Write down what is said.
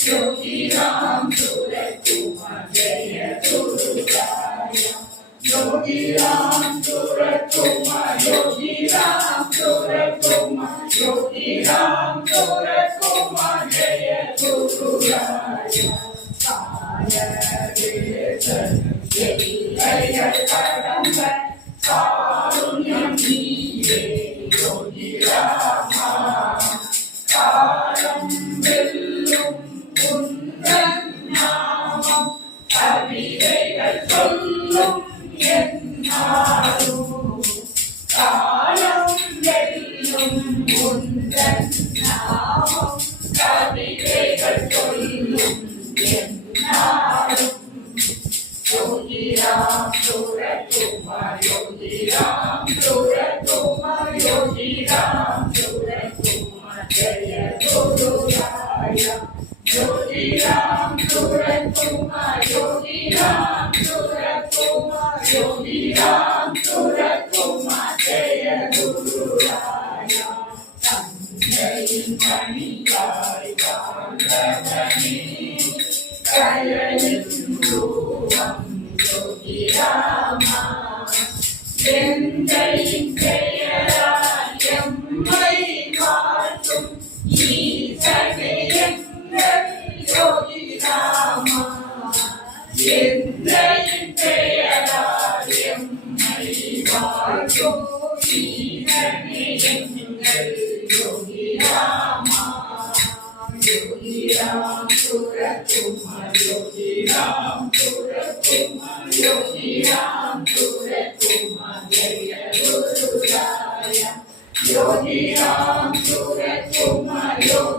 Yogi Ram Surat Kumar Jaya Guru Raya. Yogi Ram Surat Kumar, Yogi Ram Surat Kumar, Yogi Ram Surat Kumar Jaya Guru Raya. Kaya Desan Jaya Kadamba Karunyam Niye Yogi Rama. Kalam Vellum Kundan Namam Kaviதைகள் சொல்லும் என்னாலும் காலம் வெல்லும் உந்தன் நாமம் கவிதைகள் சொல்லும் என்னாலும் யோகி ராம் சூரத் குமார் யோகி ராம் சூரத் குமார் யோகி ராம் சூரத் குமார் ஜெய குரு ராயா. Yogi Ram Surat Kumar, Yogi Ram Surat Kumar, Yogi Ram Surat Kumar Jaya Guru Raya. Tanjayin Maniyai Kandavani Kayayin Ruvam Yogi Rama. Yendayin Jayara Yammai Vartum Isane Yogi Rama, Yendayin Peyaral Emmai Vartum Isane Yogi Rama. Yogi Ram Surat Kumar, Yogi Ram Surat Kumar, Yogi Ram Surat Kumar Jaya Guru Raya. Yogi Ram Surat Kumar, Yogi